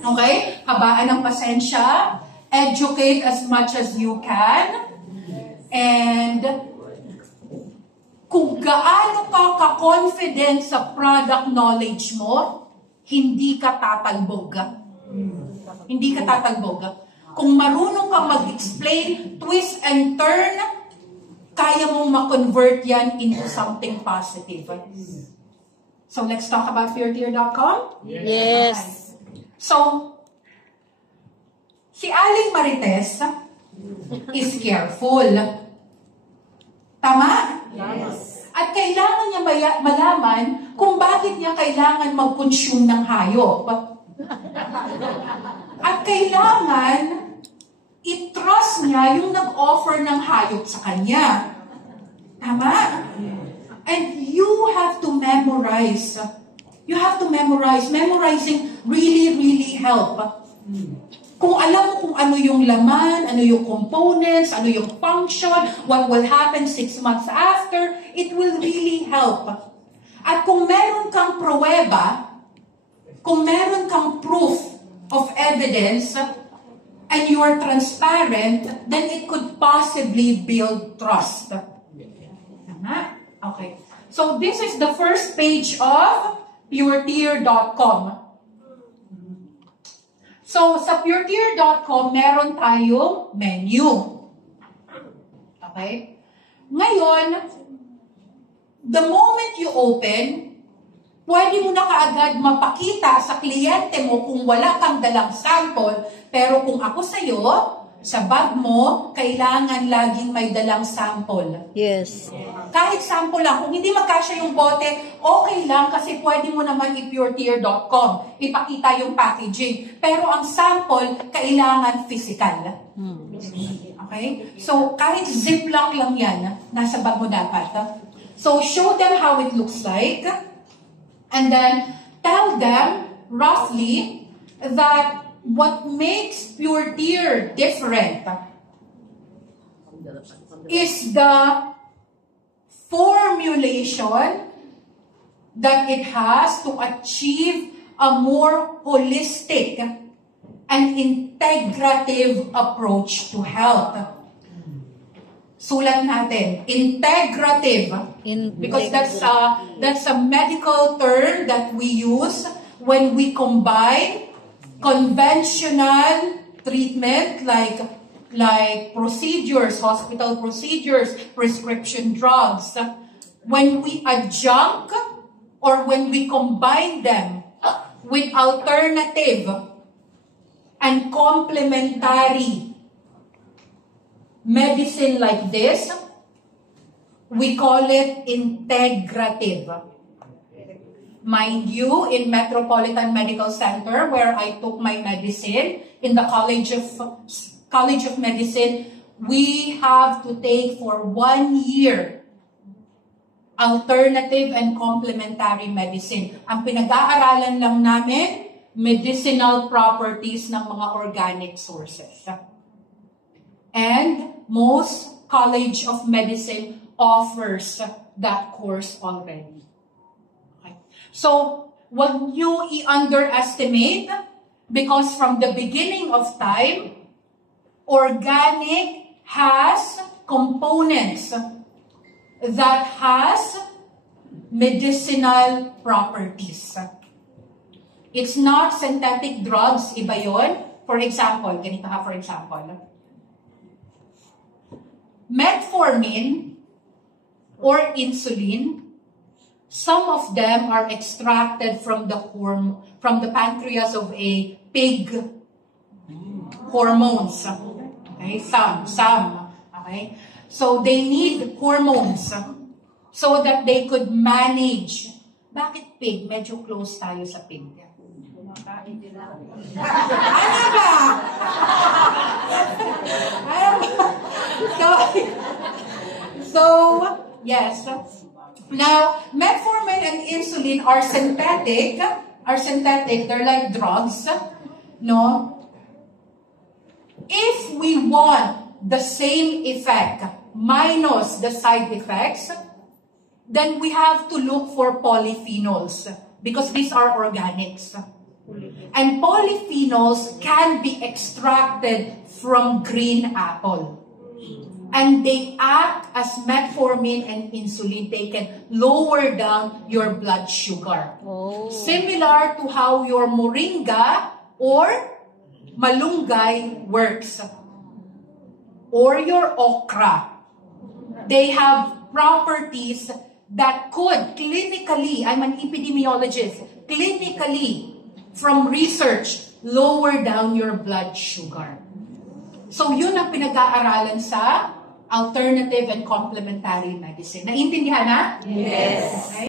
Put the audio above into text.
Okay? Habaan ng pasensya. Educate as much as you can. And kung gaano ka ka-confident sa product knowledge mo, hindi ka tatalbog. Hindi ka tatalbog. Kung marunong kang mag-explain, twist and turn, kaya mong ma-convert yan into something positive. So let's talk about PureTear.com? Yes. So, si Aling Marites is careful. Tama? Yes. At kailangan niya malaman kung bakit niya kailangan mag-consume ng hayop. At kailangan i-trust niya yung nag-offer ng hayop sa kanya. Tama? And you have to memorize. You have to memorize. Memorizing really help. Kung alam mo kung ano yung laman, ano yung components, ano yung function, what will happen 6 months after, it will really help. At kung meron kang pruweba, kung meron kang proof of evidence, and you are transparent, then it could possibly build trust. Tama? Okay. So this is the first page of PureTear.com. So, sa PureTear.com, meron tayong menu. Okay? Ngayon, the moment you open, pwede mo na kaagad mapakita sa kliyente mo kung wala kang dalang sample, pero kung ako sa'yo, sa bag mo, kailangan laging may dalang sample. Yes. Kahit sample lang. Kung hindi magkasya yung bote, okay lang kasi pwede mo naman i-PureTear.com. Ipakita yung packaging. Pero ang sample, kailangan physical. Okay? So, kahit ziplock lang yan, nasa bag mo dapat. So, show them how it looks like. And then, tell them roughly that what makes PureTear different is the formulation that it has to achieve a more holistic and integrative approach to health. Sulat natin, integrative. Because that's a medical term that we use when we combine conventional treatment like procedures, hospital procedures, prescription drugs. When we adjunct or when we combine them with alternative and complementary medicine like this, we call it integrative. Mind you, in Metropolitan Medical Center, where I took my medicine, in the College of Medicine, we have to take for 1 year alternative and complementary medicine. Ang pinag-aaralan lang namin, medicinal properties ng mga organic sources. And most College of Medicine offers that course already. So, wag nyo i-underestimate because from the beginning of time, organic has components that has medicinal properties. It's not synthetic drugs, iba yun. For example, ganito ha, for example. Metformin or insulin, some of them are extracted from the pancreas of a pig. Hormones. Okay, some. Okay, so they need hormones so that they could manage. Bakit pig? Medyo close tayo sa pig. Ano ba? So, yes. Now, metformin and insulin are synthetic. They're like drugs. No? If we want the same effect minus the side effects, then we have to look for polyphenols because these are organics. And polyphenols can be extracted from green apple. And they act as metformin and insulin. They can lower down your blood sugar. Oh. Similar to how your moringa or malunggay works. Or your okra. They have properties that could clinically, I'm an epidemiologist, clinically, from research, lower down your blood sugar. So yun ang pinag-aaralan sa alternative and complementary medicine. Naintindihan na? Yes.